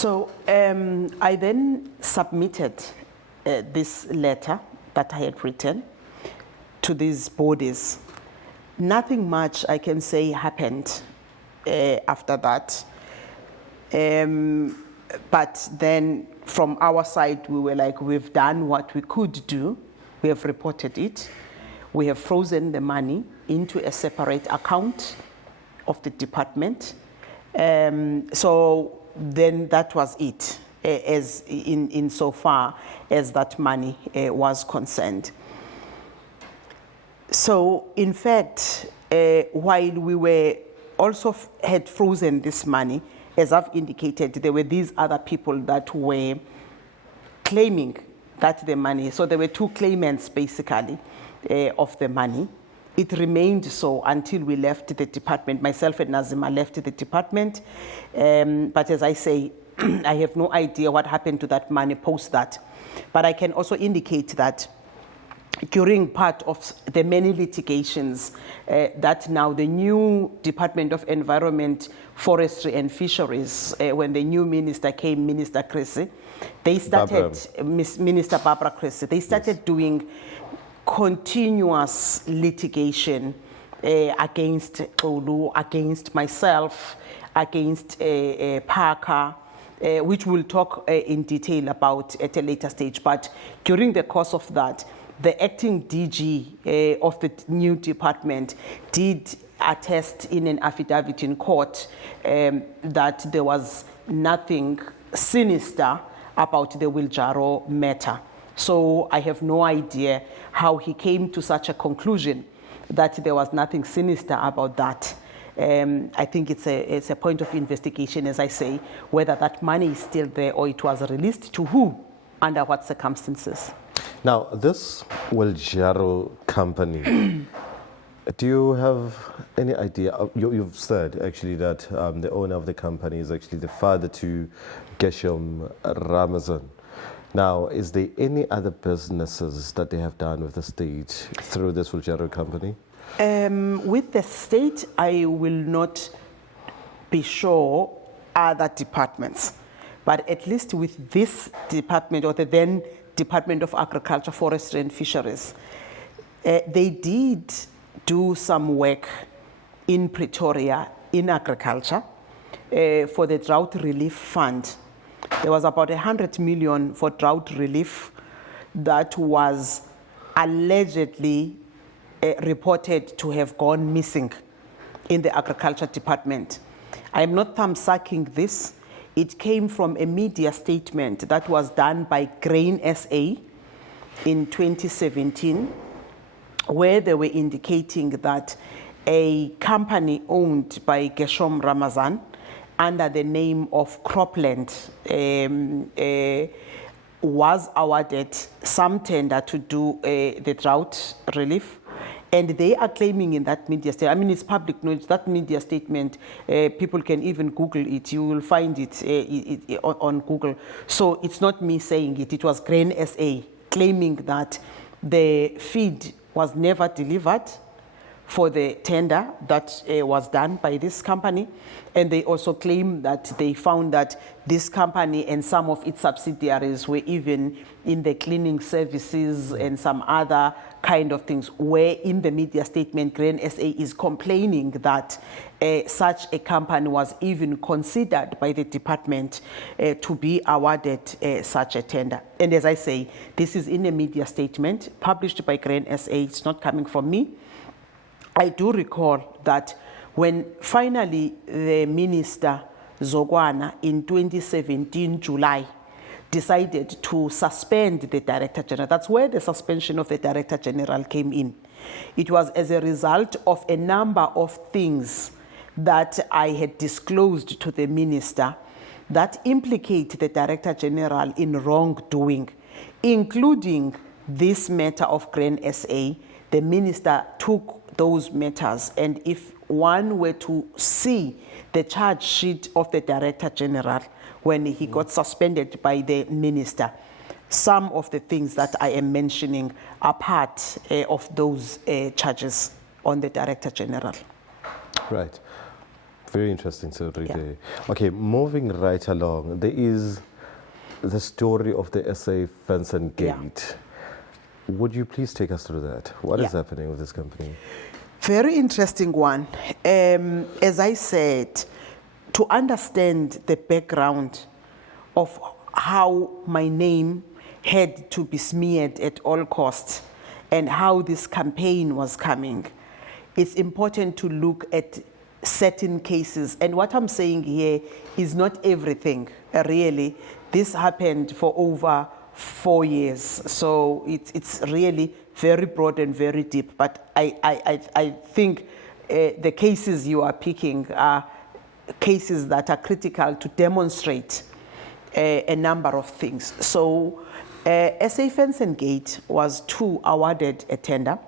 So I then submitted this letter that I had written to these bodies. Nothing much I can say happened after that. But then from our side, we were like, we've done what we could do. We have reported it. We have frozen the money into a separate account of the department. So then that was it, as in so far as that money was concerned. So in fact, while we were also had frozen this money, as I've indicated, there were these other people that were claiming that the money, so there were two claimants basically of the money. It remained so until we left the department. Myself and Nazima left the department. But as I say, I have no idea what happened to that money post that. But I can also indicate that during part of the many litigations that now the new Department of Environment, Forestry and Fisheries, when the new minister came, Minister Chrissy, they started, Minister Barbara Chrissy, they started doing continuous litigation against Xulu, against myself, against Parker, which we'll talk in detail about at a later stage. But during the course of that, the acting DG of the new department did attest in an affidavit in court that there was nothing sinister about the Wiljaro matter. So I have no idea how he came to such a conclusion that there was nothing sinister about that. I think it's a point of investigation, as I say, whether that money is still there or it was released to who, under what circumstances. Now, this Wiljaro company, do you have any idea? You've said actually that the owner of the company is actually the father to Geshem Ramazan. Now, is there any other businesses that they have done with the state through this Wiljaro company? With the state, I will not be sure other departments, but at least with this department, or the then Department of Agriculture, Forestry and Fisheries, they did do some work in Pretoria in agriculture for the drought relief fund. There was about 100 million for drought relief that was allegedly reported to have gone missing in the agriculture department. I am not thumb-sucking this. It came from a media statement that was done by Grain SA in 2017, where they were indicating that a company owned by Geshem Ramazan under the name of Cropland was awarded some tender to do the drought relief. And they are claiming in that media statement, I mean, it's public knowledge, that media statement, people can even Google it. You will find it on Google. So it's not me saying it. It was Grain SA claiming that the feed was never delivered for the tender that was done by this company. And they also claim that they found that this company and some of its subsidiaries were even in the cleaning services and some other kind of things, where in the media statement, Grain SA is complaining that such a company was even considered by the department to be awarded such a tender. And as I say, this is in a media statement published by Grain SA. It's not coming from me. I do recall that when finally the minister Zogwana in 2017 July decided to suspend the Director General, that's where the suspension of the Director General came in. It was as a result of a number of things that I had disclosed to the minister that implicate the Director General in wrongdoing, including this matter of Grain SA. The minister took those matters, and if one were to see the charge sheet of the Director General when he got suspended by the minister, some of the things that I am mentioning are part of those charges on the Director General. Right. Very interesting to read Yeah. there. Okay, moving right along, there is the story of the SA Fenton Yeah. Gate. Would you please take us through that? What is Yeah. happening with this company? Very interesting one. As I said, to understand the background of how my name had to be smeared at all costs and how this campaign was coming, it's important to look at certain cases. And what I'm saying here is not everything, really. This happened for over 4 years. So it's really very broad and very deep. But I think the cases you are picking are cases that are critical to demonstrate a number of things. So SA Fenton Gate was awarded a tender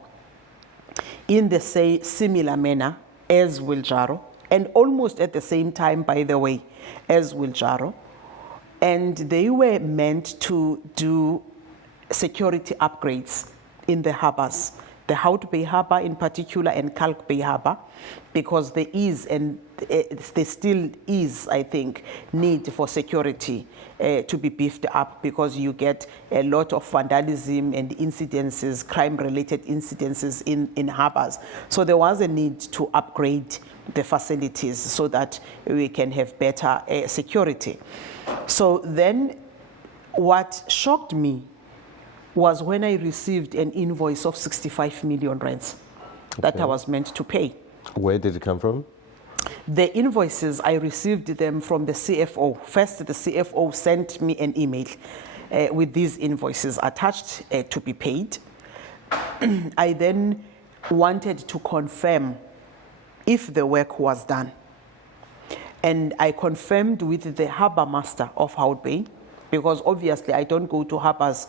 in the similar manner as Willjaro, and almost at the same time, by the way, as Willjaro. And they were meant to do security upgrades in the harbors, the Hout Bay Harbour in particular and Kalk Bay Harbour, because there is, and there still is, I think, need for security to be beefed up, because you get a lot of vandalism and incidences, crime-related incidences in harbors. So there was a need to upgrade the facilities so that we can have better security. So then what shocked me was when I received an invoice of 65 million rands that I was meant to pay. Where did it come from? The invoices, I received them from the CFO. First, the CFO sent me an email with these invoices attached to be paid. I then wanted to confirm if the work was done. And I confirmed with the harbour master of Hout Bay, because obviously I don't go to harbors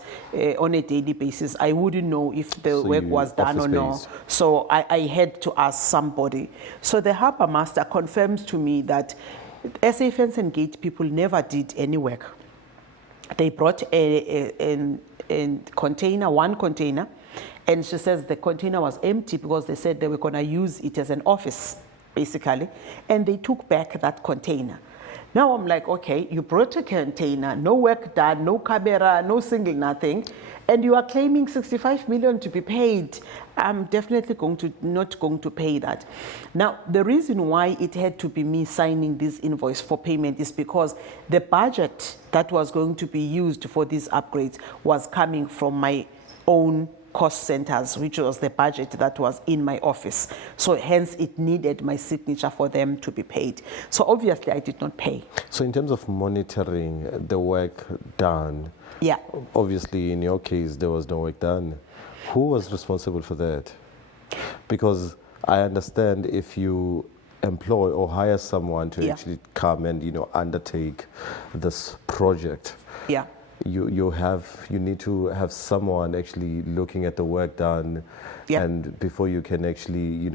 on a daily basis. I wouldn't know if the work was done or not. So I had to ask somebody. So the harbour master confirms to me that SA Fenton Gate people never did any work. They brought a container, one container, and she says the container was empty because they said they were going to use it as an office, basically, and they took back that container. Now I'm like, okay, you brought a container, no work done, no camera, no single nothing, and you are claiming 65 million to be paid. I'm definitely not going to pay that. Now, the reason why it had to be me signing this invoice for payment is because the budget that was going to be used for these upgrades was coming from my own cost centers, which was the budget that was in my office. So hence it needed my signature for them to be paid. So obviously I did not pay. So in terms of monitoring the work done, yeah, obviously in your case there was no work done. Who was responsible for that? Because I understand if you employ or hire someone to actually come and, undertake this project, you need to have someone actually looking at the work done, and before you can actually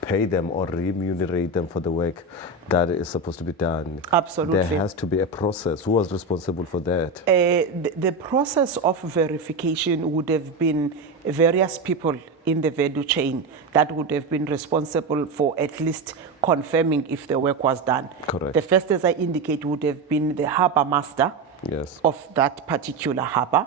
pay them or remunerate them for the work that is supposed to be done. Absolutely. There has to be a process. Who was responsible for that? The process of verification would have been various people in the value chain that would have been responsible for at least confirming if the work was done. Correct. The first, as I indicate, would have been the harbour master of that particular harbour.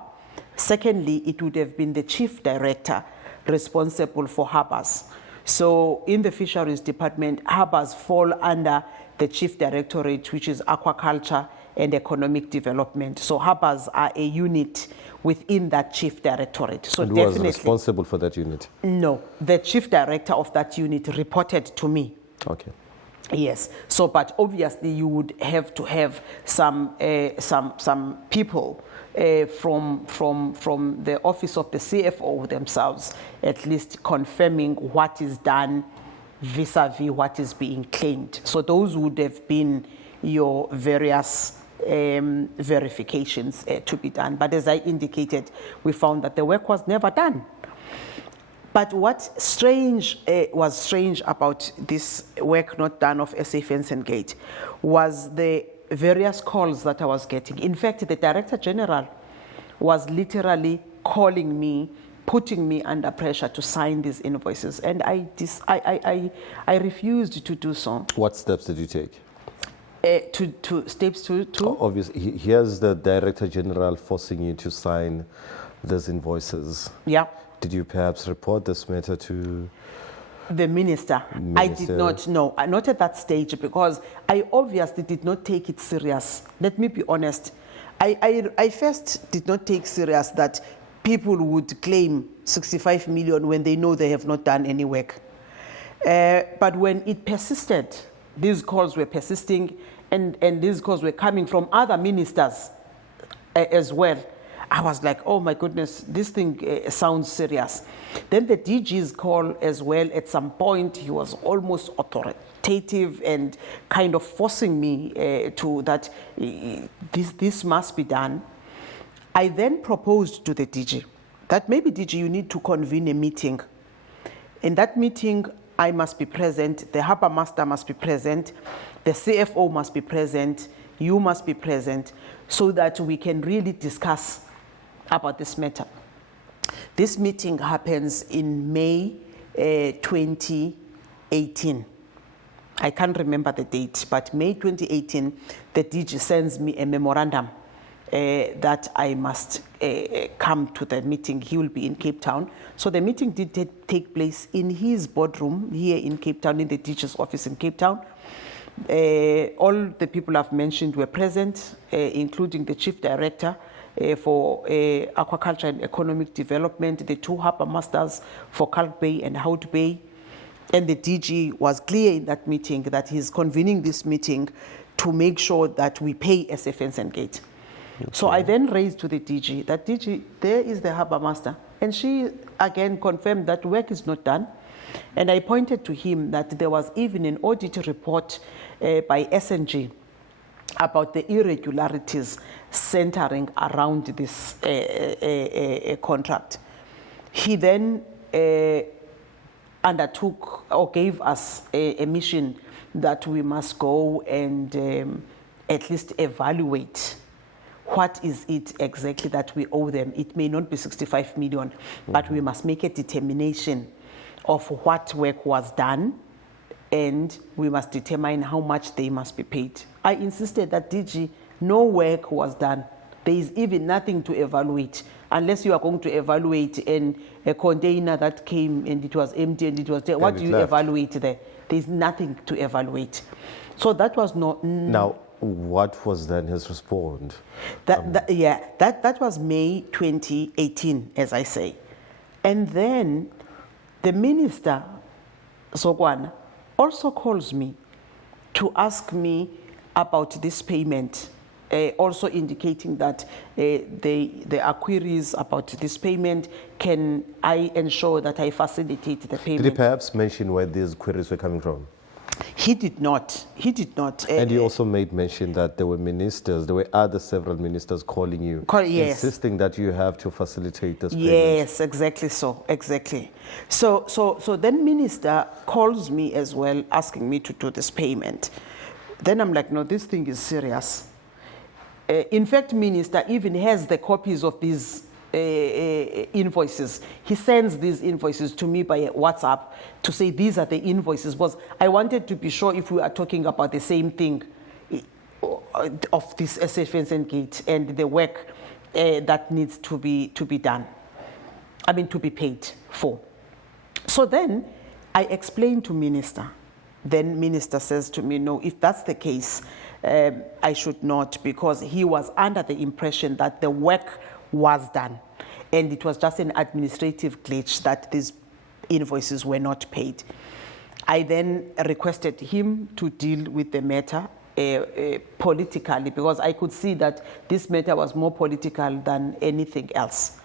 Secondly, it would have been the chief director responsible for harbours. So in the fisheries department, harbours fall under the chief directorate, which is aquaculture and economic development. So harbours are a unit within that chief directorate. So and who was responsible for that unit? No, the chief director of that unit reported to me. Okay. Yes. So, but obviously you would have to have some people from the office of the CFO themselves, at least confirming what is done vis-a-vis what is being claimed. So those would have been your various verifications to be done. But as I indicated, we found that the work was never done. But what was strange about this work not done of SA Fenton Gate was the various calls that I was getting. In fact, the Director General was literally calling me, putting me under pressure to sign these invoices, and I refused to do so. What steps did you take? Steps to Obviously, here's the Director General forcing you to sign these invoices. Yeah. Did you perhaps report this matter to the minister? I did not know, not at that stage, because I obviously did not take it serious. Let me be honest. I first did not take serious that people would claim 65 million when they know they have not done any work. But when it persisted, these calls were persisting, and these calls were coming from other ministers as well. I was like, oh my goodness, this thing sounds serious. Then the DG's call as well, at some point, he was almost authoritative and kind of forcing me to that this must be done. I then proposed to the DG that maybe DG, you need to convene a meeting. In that meeting, I must be present, the harbour master must be present, the CFO must be present, you must be present, so that we can really discuss about this matter. This meeting happens in May 2018. I can't remember the date, but May 2018, the DG sends me a memorandum that I must come to the meeting. He will be in Cape Town. So the meeting did take place in his boardroom here in Cape Town, in the DG's office in Cape Town. All the people I've mentioned were present, including the Chief Director for Aquaculture and Economic Development, the two harbour masters for Kalk Bay and Hout Bay. And the DG was clear in that meeting that he's convening this meeting to make sure that we pay SFNs and Gate. Okay. So I then raised to the DG that DG, there is the harbour master. And she again confirmed that work is not done. And I pointed to him that there was even an audit report by SNG about the irregularities centering around this contract. He then undertook or gave us a mission that we must go and at least evaluate what is it exactly that we owe them. It may not be 65 million, but we must make a determination of what work was done, and we must determine how much they must be paid. I insisted that DG, no work was done. There is even nothing to evaluate, unless you are going to evaluate in a container that came and it was empty and it was there. What do you evaluate there? There is nothing to evaluate. So that was not... Now, what was then his response? That was May 2018, as I say. And then the minister, Sogwana, also calls me to ask me about this payment, also indicating that there are queries about this payment. Can I ensure that I facilitate the payment? Did he perhaps mention where these queries were coming from? He did not. He did not. And he also made mention that there were ministers, there were several ministers calling you, yes, insisting that you have to facilitate this payment. Yes, exactly so, exactly. So then minister calls me as well, asking me to do this payment. Then I'm like, no, this thing is serious. In fact, minister even has the copies of these invoices. He sends these invoices to me by WhatsApp to say these are the invoices, because I wanted to be sure if we are talking about the same thing of this SFNs and Gate and the work that needs to be done. I mean, to be paid for. So then I explained to minister. Then minister says to me, no, if that's the case, I should not, because he was under the impression that the work was done, and it was just an administrative glitch that these invoices were not paid. I then requested him to deal with the matter politically, because I could see that this matter was more political than anything else.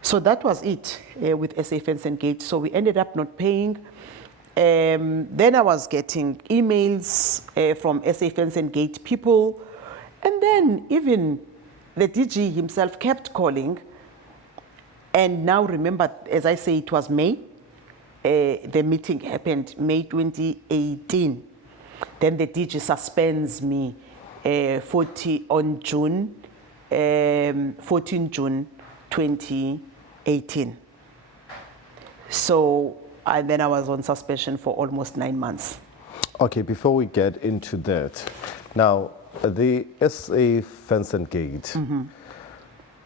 So that was it with SFNs and Gate. So we ended up not paying. Then I was getting emails from SFNs and Gate people, and then even the DG himself kept calling. And now remember, as I say, it was May. The meeting happened May 2018. Then the DG suspends me 14 June 2018. So and then I was on suspension for almost 9 months. Okay, before we get into that, now the SA Fence and Gate,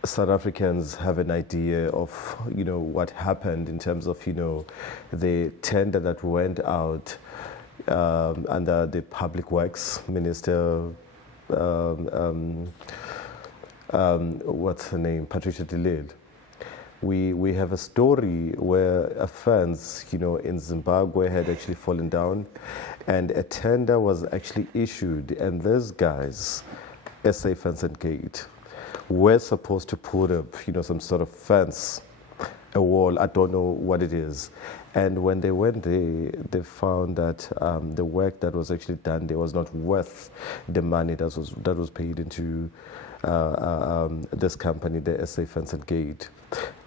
South Africans have an idea of, what happened in terms of, the tender that went out under the Public Works Minister, what's her name, Patricia de Lille. We have a story where a fence, in Zimbabwe had actually fallen down, and a tender was actually issued, and these guys, SA Fence and Gate, were supposed to put up, some sort of fence, a wall, I don't know what it is. And when they went there, they found that the work that was actually done there was not worth the money that was paid into this company, the SA Fence and Gate.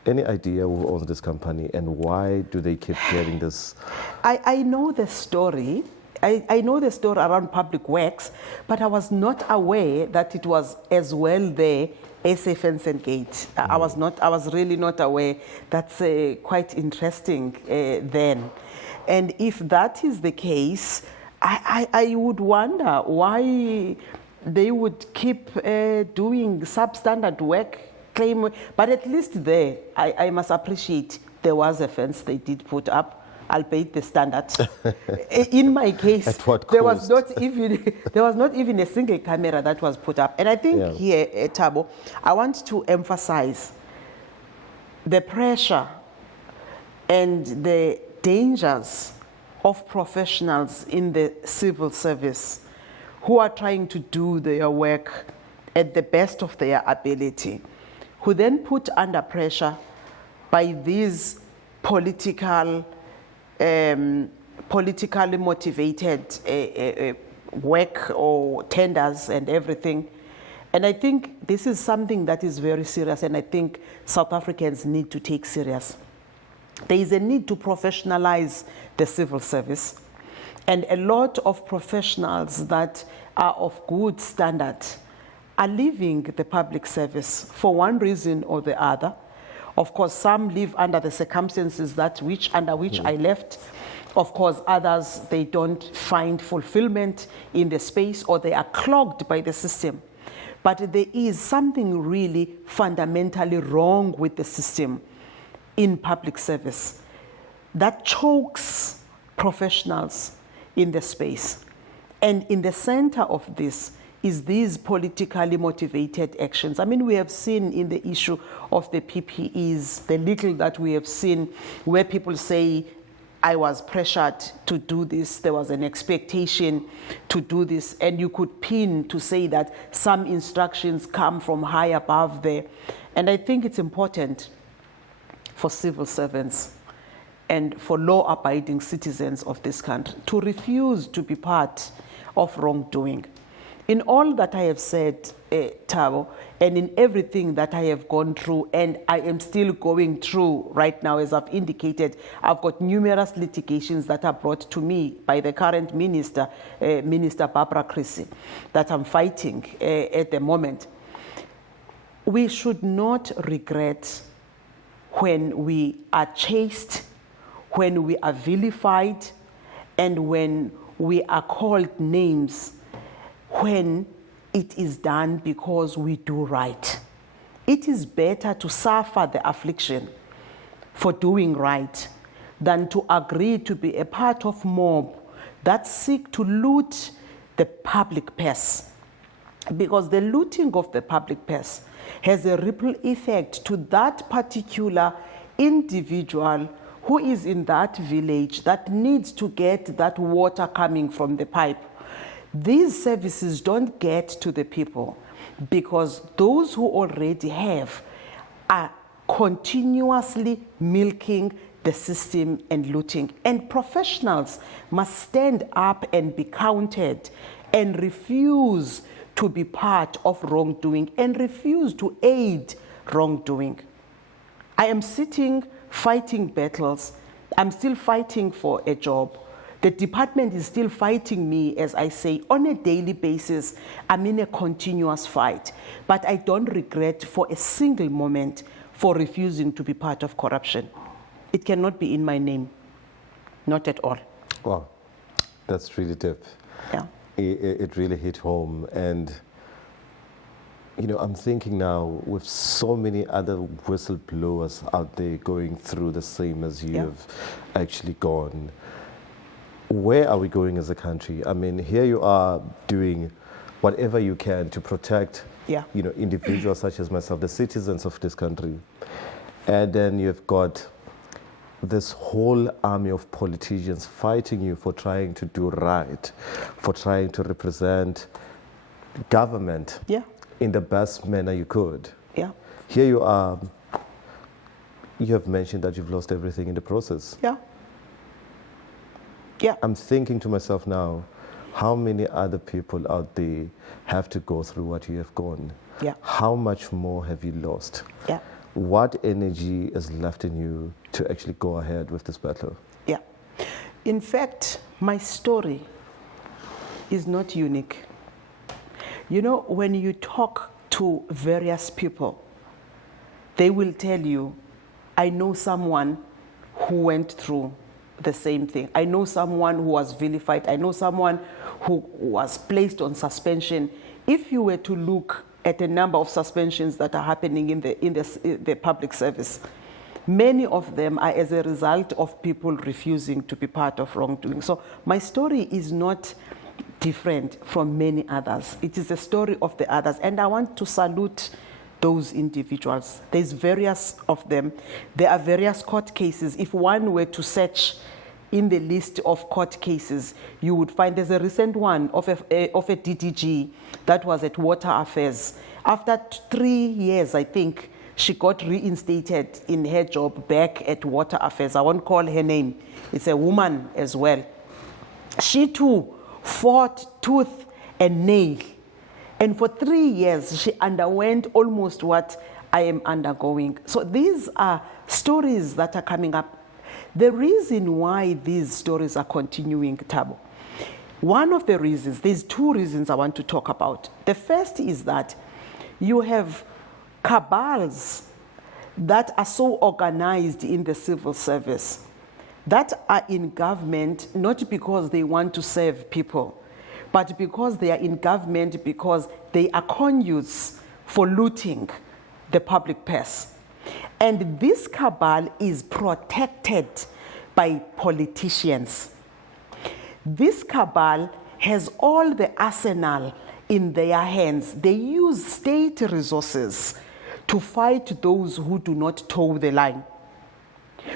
Any idea who owns this company and why do they keep getting this? I know the story. I know the story around Public Works, but I was not aware that it was as well there SA Fence and Gate. I was really not aware. That's quite interesting then. And if that is the case, I would wonder why they would keep doing substandard work, but at least there, I must appreciate there was a fence they did put up. Albeit the standard. In my case, there was not even a single camera that was put up. And I think here, Thabo, I want to emphasize the pressure and the dangers of professionals in the civil service who are trying to do their work at the best of their ability, who then put under pressure by these politically motivated work or tenders and everything. And I think this is something that is very serious, and I think South Africans need to take serious. There is a need to professionalize the civil service, and a lot of professionals that are of good standard are leaving the public service for one reason or the other. Of course, some live under the circumstances under which I left. Of course, others, they don't find fulfillment in the space, or they are clogged by the system. But there is something really fundamentally wrong with the system in public service that chokes professionals in the space. And in the center of this is these politically motivated actions. I mean, we have seen in the issue of the PPEs, the little that we have seen where people say, I was pressured to do this, there was an expectation to do this, and you could pin to say that some instructions come from high above there. And I think it's important for civil servants and for law-abiding citizens of this country to refuse to be part of wrongdoing. In all that I have said, Thabo, and in everything that I have gone through, and I am still going through right now, as I've indicated, I've got numerous litigations that are brought to me by the current minister, Minister Barbara Crecy, that I'm fighting at the moment. We should not regret when we are chased, when we are vilified, and when we are called names, when it is done because we do right. It is better to suffer the affliction for doing right than to agree to be a part of mob that seek to loot the public purse. Because the looting of the public purse has a ripple effect to that particular individual who is in that village that needs to get that water coming from the pipe. These services don't get to the people because those who already have are continuously milking the system and looting. And professionals must stand up and be counted and refuse to be part of wrongdoing and refuse to aid wrongdoing. I am sitting fighting battles. I'm still fighting for a job. The department is still fighting me, as I say, on a daily basis. I'm in a continuous fight. But I don't regret for a single moment for refusing to be part of corruption. It cannot be in my name, not at all. Wow, that's really deep. Yeah. It really hit home. And, you know, I'm thinking now with so many other whistleblowers out there going through the same as you have actually gone, where are we going as a country? I mean, here you are doing whatever you can to protect, you know, individuals such as myself, the citizens of this country. And then you've got this whole army of politicians fighting you for trying to do right, for trying to represent government in the best manner you could. Yeah. Here you are, you have mentioned that you've lost everything in the process. Yeah. Yeah. I'm thinking to myself now, how many other people out there have to go through what you have gone? Yeah. How much more have you lost? Yeah. What energy is left in you to actually go ahead with this battle? Yeah. In fact, my story is not unique. You know, when you talk to various people, they will tell you, I know someone who went through the same thing. I know someone who was vilified. I know someone who was placed on suspension. If you were to look at a number of suspensions that are happening in the public service, many of them are as a result of people refusing to be part of wrongdoing. So my story is not different from many others. It is a story of the others. And I want to salute those individuals. There's various of them. There are various court cases. If one were to search in the list of court cases, you would find there's a recent one of a DDG that was at Water Affairs. After 3 years, I think, she got reinstated in her job back at Water Affairs. I won't call her name. It's a woman as well. She too fought tooth and nail. And for 3 years, she underwent almost what I am undergoing. So these are stories that are coming up. The reason why these stories are continuing, Thabo, one of the reasons, there's two reasons I want to talk about. The first is that you have cabals that are so organized in the civil service, that are in government not because they want to serve people, but because they are in government because they are conduits for looting the public purse. And this cabal is protected by politicians. This cabal has all the arsenal in their hands. They use state resources to fight those who do not toe the line.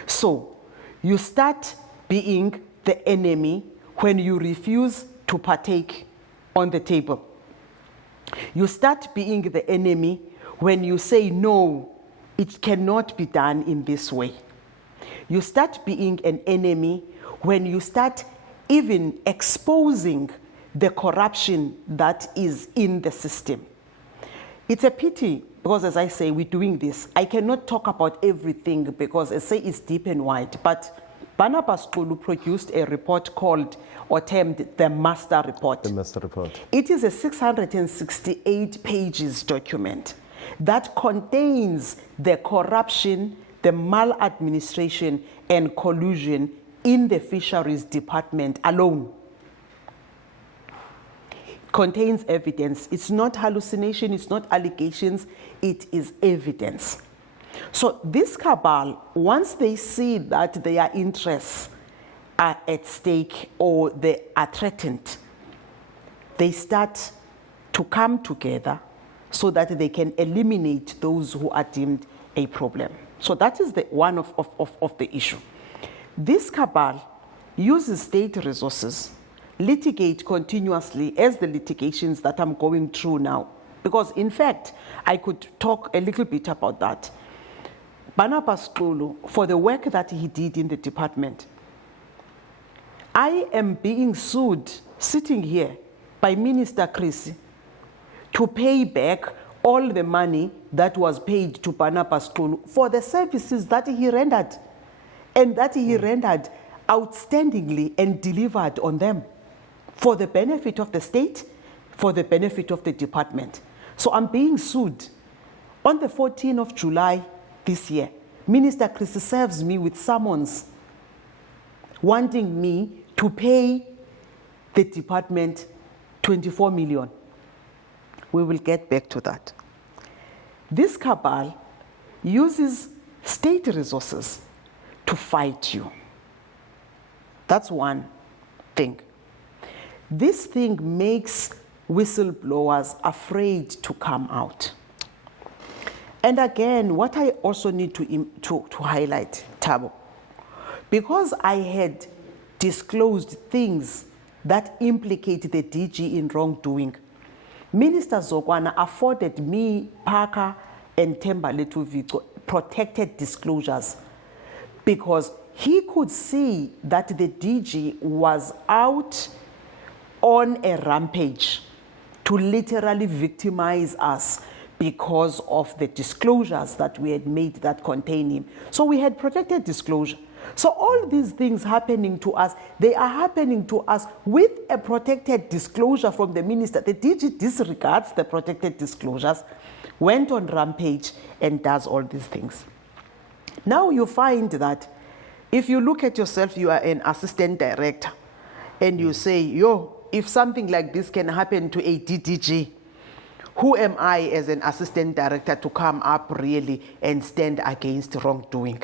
So you start being the enemy when you refuse to partake on the table. You start being the enemy when you say, no, it cannot be done in this way. You start being an enemy when you start even exposing the corruption that is in the system. It's a pity because, as I say, we're doing this. I cannot talk about everything because I say it's deep and wide, but Barnabas Xulu produced a report called or termed the Master Report. The Master Report. It is a 668 pages document that contains the corruption, the maladministration, and collusion in the fisheries department alone. Contains evidence. It's not hallucination, it's not allegations, it is evidence. So this cabal, once they see that their interests are at stake or they are threatened, they start to come together so that they can eliminate those who are deemed a problem. So that is the one of the issue. This cabal uses state resources, litigate continuously as the litigations that I'm going through now. Because in fact, I could talk a little bit about that. Barnabas Xulu, for the work that he did in the department, I am being sued, sitting here, by Minister Chris to pay back all the money that was paid to Barnabas Xulu for the services that he rendered, and that he rendered outstandingly and delivered on them for the benefit of the state, for the benefit of the department. So I'm being sued on the 14th of July this year Minister Chris serves me with summons wanting me to pay the department 24 million. We will get back to that. This cabal uses state resources to fight you. That's one thing. This thing makes whistleblowers afraid to come out. And again, what I also need to highlight, Thabo, because I had disclosed things that implicate the DG in wrongdoing, Minister Zokwana afforded me, Parker, and Thembale Tuviko protected disclosures because he could see that the DG was out on a rampage to literally victimize us because of the disclosures that we had made that contain him. So we had protected disclosure. So all these things happening to us, they are happening to us with a protected disclosure from the minister. The DG disregards the protected disclosures, went on rampage and does all these things. Now you find that if you look at yourself, you are an assistant director and you say, if something like this can happen to a DDG, who am I as an assistant director to come up really and stand against wrongdoing?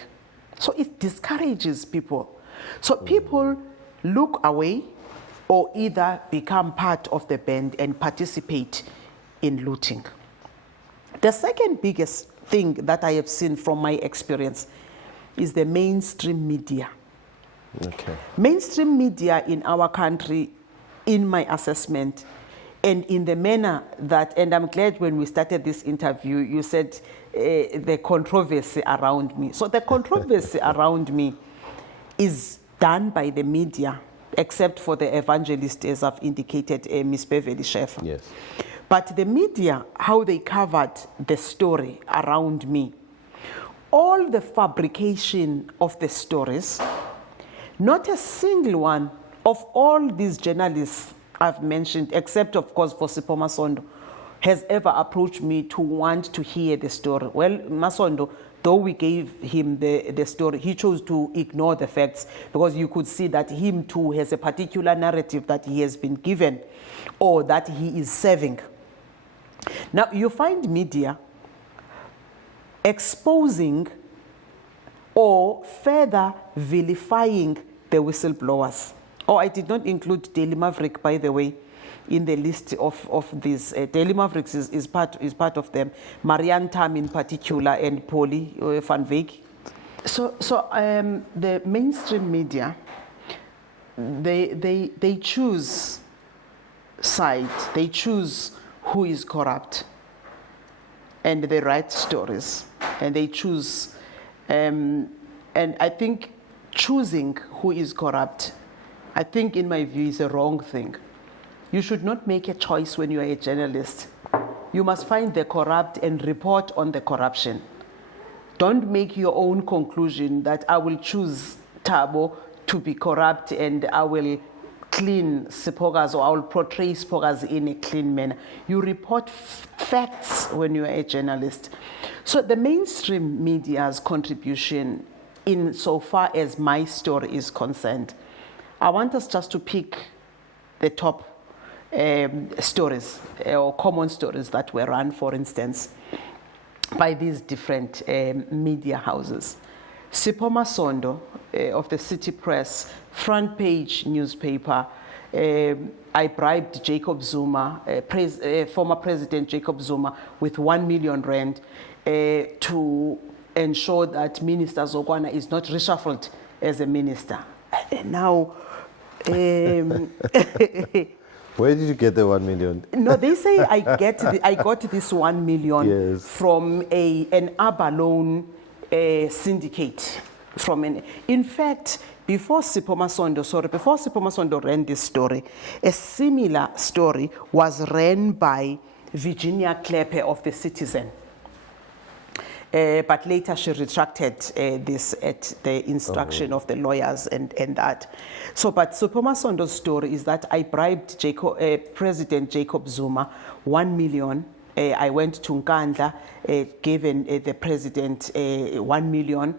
So it discourages people. So people look away or either become part of the band and participate in looting. The second biggest thing that I have seen from my experience is the mainstream media. Okay. Mainstream media in our country, in my assessment, and in the manner that, and I'm glad when we started this interview, you said the controversy around me. So the controversy around me is done by the media, except for the evangelist, as I've indicated, Ms. Beverly Schaefer. Yes. But the media, how they covered the story around me, all the fabrication of the stories, not a single one of all these journalists I've mentioned, except of course for Sipho Masondo, has ever approached me to want to hear the story. Well, Masondo, though we gave him the story, he chose to ignore the facts because you could see that him too has a particular narrative that he has been given or that he is serving. Now, you find media exposing or further vilifying the whistleblowers. Oh, I did not include Daily Maverick, by the way, in the list of these. Daily Mavericks is part of them. Marianne Tam in particular and Polly van Wyk. So the mainstream media, they choose side. They choose who is corrupt, and they write stories, and they choose. And I think choosing who is corrupt, I think in my view, is a wrong thing. You should not make a choice when you are a journalist. You must find the corrupt and report on the corruption. Don't make your own conclusion that I will choose Thabo to be corrupt and I will clean Siphokazi or I will portray Siphokazi in a clean manner. You report facts when you are a journalist. So the mainstream media's contribution in so far as my story is concerned, I want us just to pick the top stories or common stories that were run, for instance, by these different media houses. Sipho Masondo of the City Press, front page newspaper, I bribed Jacob Zuma, former President Jacob Zuma, with 1 million rand to ensure that Minister Zokwana is not reshuffled as a minister. And now, where did you get the 1 million? No, they say I got this 1 million yes. from an abalone syndicate. In fact, before Sipho Masondo ran this story, a similar story was ran by Virginia Klepe of The Citizen. But later she retracted this at the instruction of the lawyers and that. So, but Sipho Masondo's story is that I bribed President Jacob Zuma 1 million I went to Nkandla, given the president 1 million.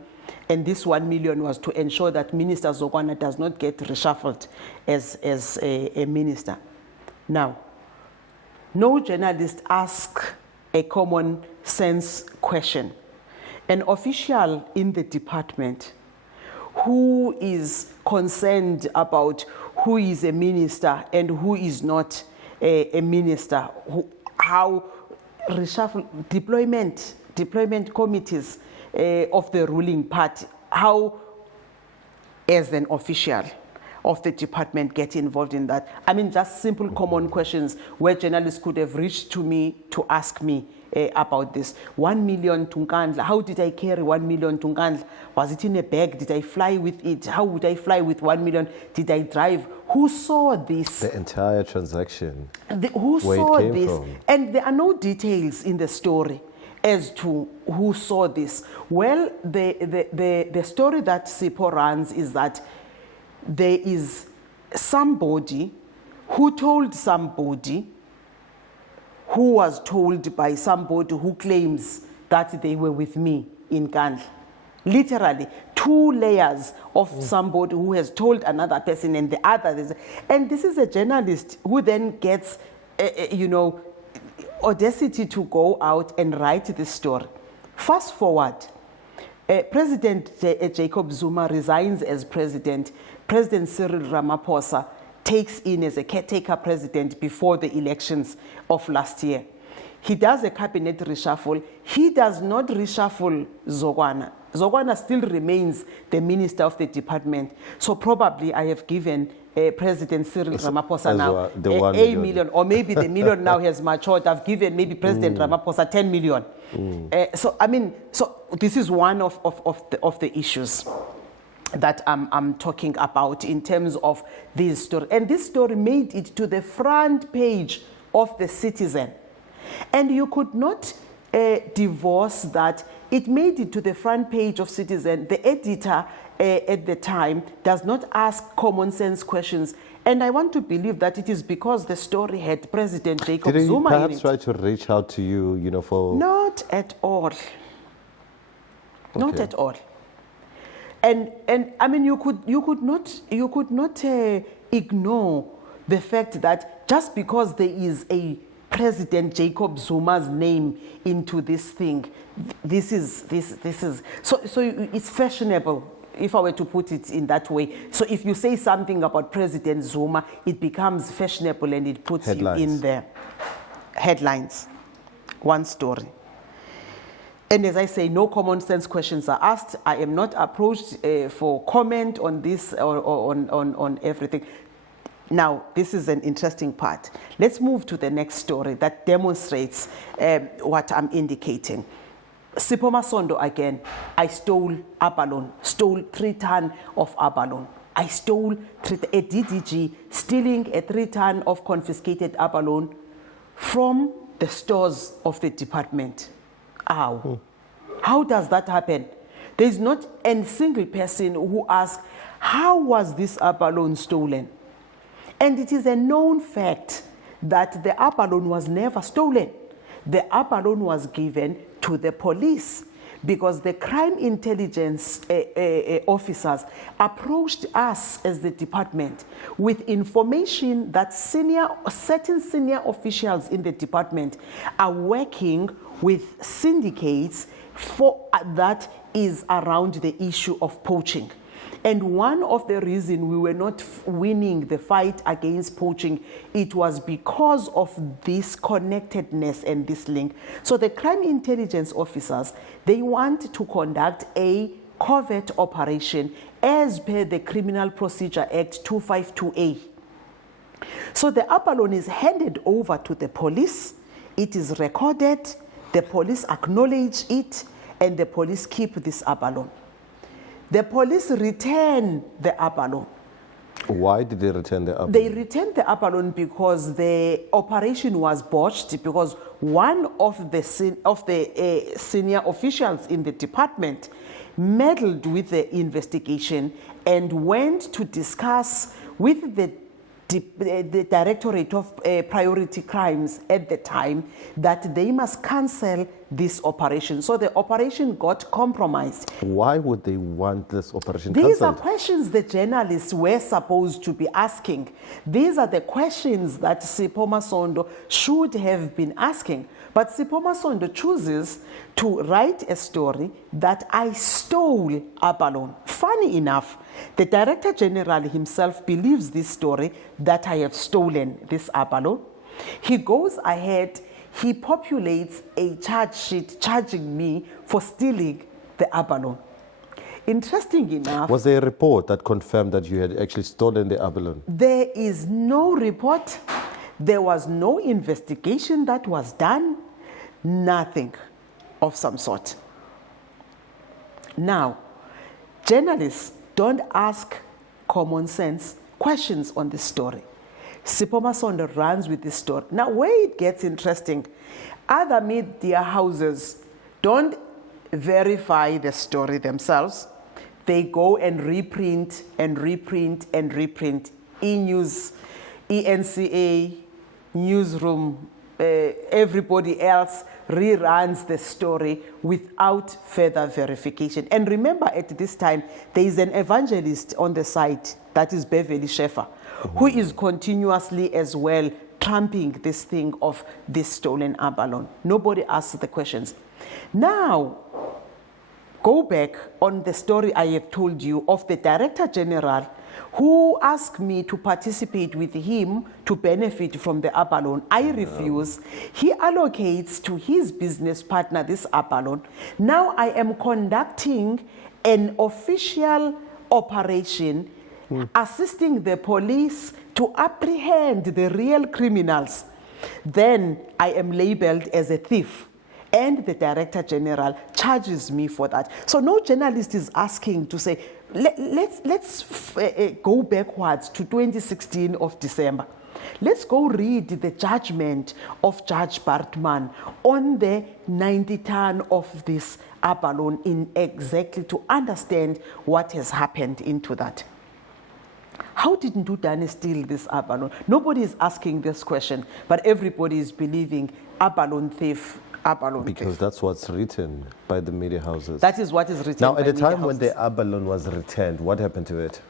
And this 1 million was to ensure that Minister Zokwana does not get reshuffled as a minister. Now, no journalist asks a common sense question. An official in the department who is concerned about who is a minister and who is not a minister, how reshuffle, deployment committees of the ruling party, how as an official of the department get involved in that. I mean, just simple common questions where journalists could have reached to me to ask me about this. 1 million to Nkandla. How did I carry 1 million to Nkandla? Was it in a bag? Did I fly with it? How would I fly with 1 million? Did I drive? Who saw this? The entire transaction. Who saw this? From? And there are no details in the story as to who saw this. Well, the story that Sipho runs is that there is somebody who told somebody who was told by somebody who claims that they were with me in Nkandla. Literally, 2 layers of somebody who has told another person and the other. And this is a journalist who then gets, audacity to go out and write this story. Fast forward, President Jacob Zuma resigns as president. President Cyril Ramaphosa takes in as a caretaker president before the elections of last year. He does a cabinet reshuffle. He does not reshuffle Zokwana. Zokwana still remains the minister of the department. So probably I have given President Cyril Ramaphosa now a million, or maybe the million now has matured. I've given maybe President Ramaphosa 10 million. So this is one of the issues that I'm talking about in terms of this story. And this story made it to the front page of the Citizen. And you could not divorce that. It made it to the front page of Citizen. The editor at the time does not ask common sense questions. And I want to believe that it is because the story had President Jacob Zuma in it. Did he perhaps try to reach out to you, for... Not at all. Okay. Not at all. And I mean, you could not ignore the fact that just because there is a President Jacob Zuma's name into this thing, this is so it's fashionable, if I were to put it in that way. So if you say something about President Zuma, it becomes fashionable and it puts you in the headlines. One story. And as I say, no common sense questions are asked. I am not approached for comment on this or on everything. Now, this is an interesting part. Let's move to the next story that demonstrates what I'm indicating. Sipho Masondo again. I stole abalone, stole 3 tons of abalone. I stole a DDG stealing a 3 tons of confiscated abalone from the stores of the department. Ow. How does that happen? There is not a single person who asks, how was this abalone stolen? And it is a known fact that the abalone was never stolen. The abalone was given to the police because the crime intelligence officers approached us as the department with information that certain senior officials in the department are working with syndicates that is around the issue of poaching. And one of the reasons we were not winning the fight against poaching, it was because of this connectedness and this link. So the crime intelligence officers, they want to conduct a covert operation as per the Criminal Procedure Act 252A. So the abalone is handed over to the police, it is recorded, the police acknowledge it, and the police keep this abalone. The police return the abalone. Why did they return the abalone? They returned the abalone because the operation was botched, because one of the senior officials in the department meddled with the investigation and went to discuss with the the Directorate of Priority Crimes at the time that they must cancel this operation. So the operation got compromised. Why would they want this operation These are cancelled? questions the journalists were supposed to be asking. These are the questions that Sipho Masondo should have been asking. But Sipho Masondo chooses to write a story that I stole abalone. Funny enough, the Director General himself believes this story that I have stolen this abalone. He goes ahead, he populates a charge sheet charging me for stealing the abalone. Interesting enough, Was there a report that confirmed that you had actually stolen the abalone? there is no report, there was no investigation that was done, nothing of some sort. Now, journalists don't ask common sense questions on this story. Sipho Masondo runs with this story. Now, where it gets interesting, other media houses don't verify the story themselves. They go and reprint and reprint and reprint. E-News, ENCA, Newsroom, everybody else reruns the story without further verification. And remember, at this time, there is an evangelist on the site, that is Beverly Sheffer, who is continuously as well trumping this thing of this stolen abalone. Nobody asks the questions. Now, go back on the story I have told you of the Director General who asked me to participate with him to benefit from the abalone. I refuse. He allocates to his business partner this abalone. Now I am conducting an official operation assisting the police to apprehend the real criminals. Then I am labeled as a thief. And the Director General charges me for that. So no journalist is asking to say, let's go backwards to 2016 of December. Let's go read the judgment of Judge Bartman on the 90-ton of this abalone in exactly to understand what has happened into that. How did Ndudane steal this abalone? Nobody is asking this question, but everybody is believing abalone thief. Because that's what's written by the media houses. That is what is written Now, by at the media time when houses. the abalone was returned, what happened to it?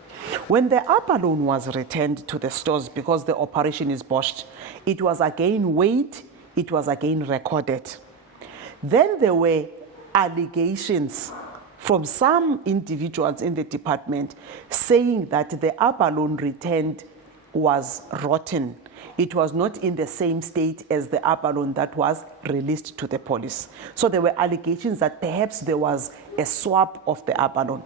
When the abalone was returned to the stores because the operation is botched, it was again weighed, it was again recorded. Then there were allegations from some individuals in the department saying that the abalone returned was rotten. It was not in the same state as the abalone that was released to the police. So there were allegations that perhaps there was a swap of the abalone.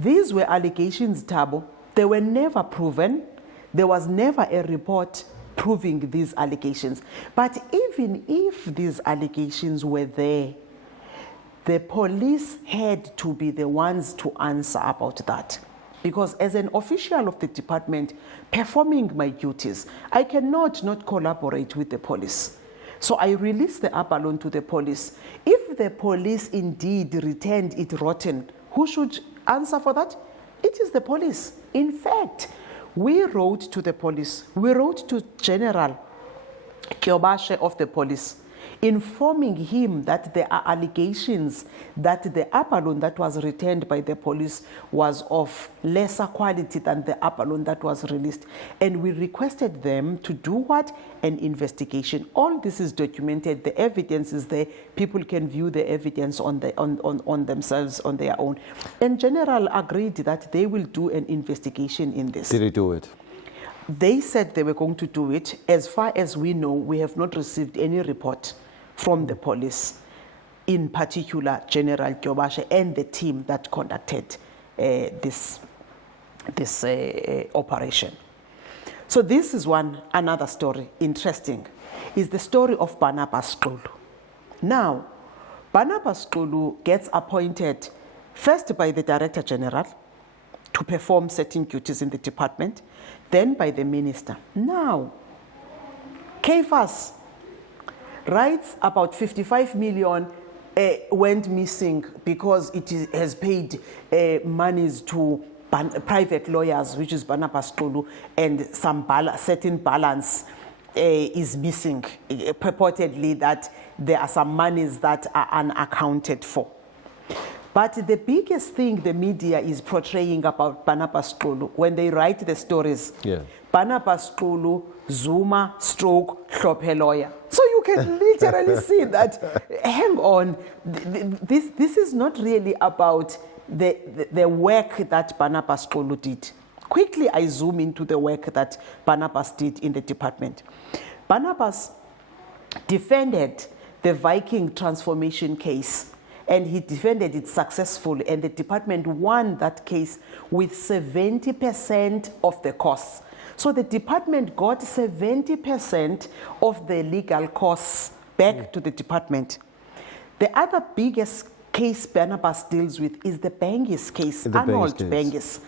These were allegations, Thabo. They were never proven. There was never a report proving these allegations. But even if these allegations were there, the police had to be the ones to answer about that. Because as an official of the department performing my duties, I cannot not collaborate with the police. So I released the abalone to the police. If the police indeed returned it rotten, who should answer for that? It is the police. In fact, we wrote to the police. We wrote to General Kyobashe of the police, informing him that there are allegations that the abalone that was returned by the police was of lesser quality than the abalone that was released. And we requested them to do what? An investigation. All this is documented. The evidence is there. People can view the evidence on themselves, on their own. And General agreed that they will do an investigation in this. Did he do it? They said they were going to do it. As far as we know, we have not received any report from the police, in particular General Kyobashe and the team that conducted this operation. So this is another story, interesting, is the story of Barnabas Xulu. Now, Barnabas Xulu gets appointed first by the Director General to perform certain duties in the department, then by the minister. Now, Caiphas writes about 55 million went missing because it has paid monies to private lawyers, which is Barnabas Xulu, and some certain balance is missing, purportedly that there are some monies that are unaccounted for. But the biggest thing the media is portraying about Barnabas Xulu, when they write the stories, Barnabas Xulu, Zuma, stroke, Hlophe lawyer. So you can literally see that, hang on, this is not really about the work that Barnabas Xulu did. Quickly, I zoom into the work that Barnabas did in the department. Barnabas defended the Viking transformation case, and he defended it successfully, and the department won that case with 70% of the costs. So the department got 70% of the legal costs back to the department. The other biggest case Barnabas deals with is the Bengis case, Arnold Bengis.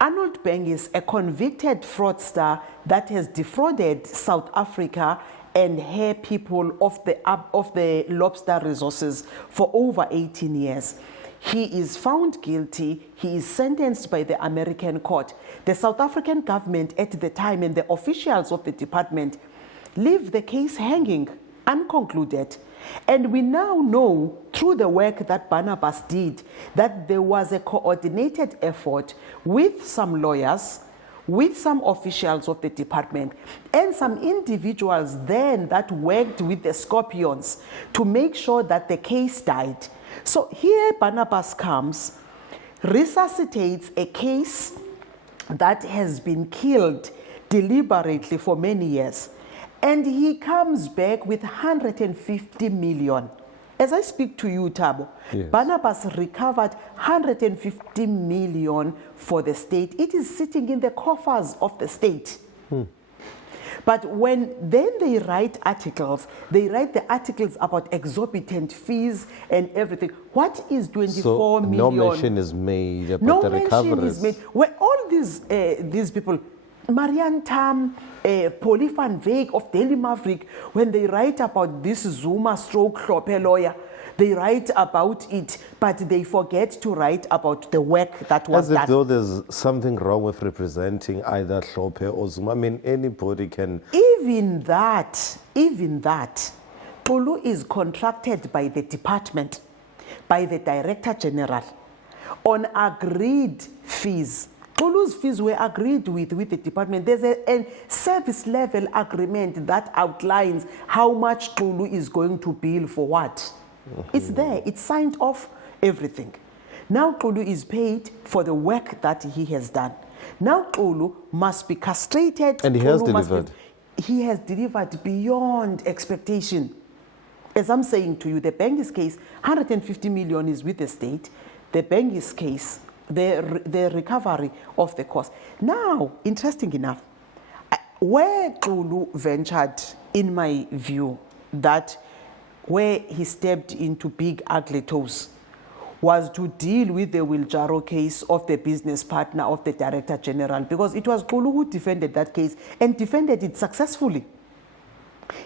Arnold Bengis, a convicted fraudster that has defrauded South Africa and her people of the lobster resources for over 18 years. He is found guilty. He is sentenced by the American court. The South African government at the time and the officials of the department leave the case hanging, unconcluded. And we now know through the work that Barnabas did that there was a coordinated effort with some lawyers, with some officials of the department, and some individuals then that worked with the Scorpions to make sure that the case died. So here Barnabas comes, resuscitates a case that has been killed deliberately for many years, and he comes back with 150 million. As I speak to you, Thabo, Barnabas recovered 150 million for the state. It is sitting in the coffers of the state. But when then they write articles, they write the articles about exorbitant fees and everything. What is 24 million? No mention is made about the recoveries. No mention is made. Well, all these people, Marianne Tam, Polly van Veek of Daily Maverick, when they write about this Zuma stroke Hlophe lawyer, they write about it, but they forget to write about the work that was done. As if though there's something wrong with representing either Hlophe or Zuma. I mean, anybody can... Even that, Xulu is contracted by the department, by the Director General, on agreed fees. Xulu's fees were agreed with the department. There's a service level agreement that outlines how much Xulu is going to bill for what. It's there, it's signed off, everything. Now Xulu is paid for the work that he has done. Now Xulu must be castrated. And he has delivered. He has delivered beyond expectation. As I'm saying to you, the Bengis case, 150 million is with the state. The Bengis case, the recovery of the cost. Now, interesting enough, where Xulu ventured, in my view, that where he stepped into big ugly toes was to deal with the Wiljaro case of the business partner of the Director General, because it was Xulu who defended that case and defended it successfully.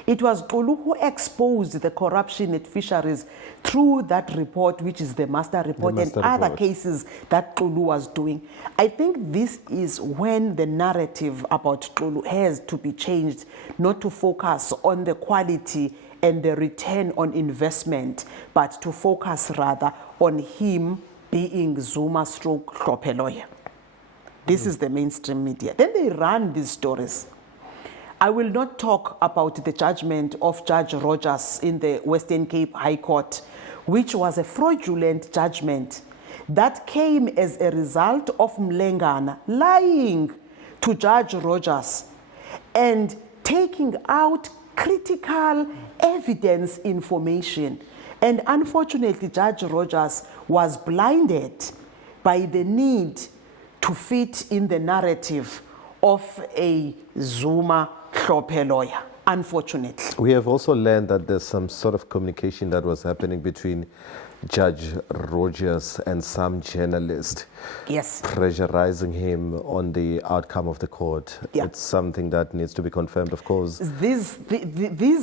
It was Xulu who exposed the corruption at fisheries through that report, which is the master report, and other cases that Xulu was doing. I think this is when the narrative about Xulu has to be changed, not to focus on the quality and the return on investment, but to focus rather on him being Zuma stroke Hlophe lawyer. This is the mainstream media. Then they run these stories. I will not talk about the judgment of Judge Rogers in the Western Cape High Court, which was a fraudulent judgment that came as a result of Mlengana lying to Judge Rogers and taking out critical evidence information. And unfortunately, Judge Rogers was blinded by the need to fit in the narrative of a Zuma Hlophe lawyer, unfortunately. We have also learned that there's some sort of communication that was happening between Judge Rogers and some journalist. Yes. Pressurizing him on the outcome of the court. Yeah. It's something that needs to be confirmed, of course. These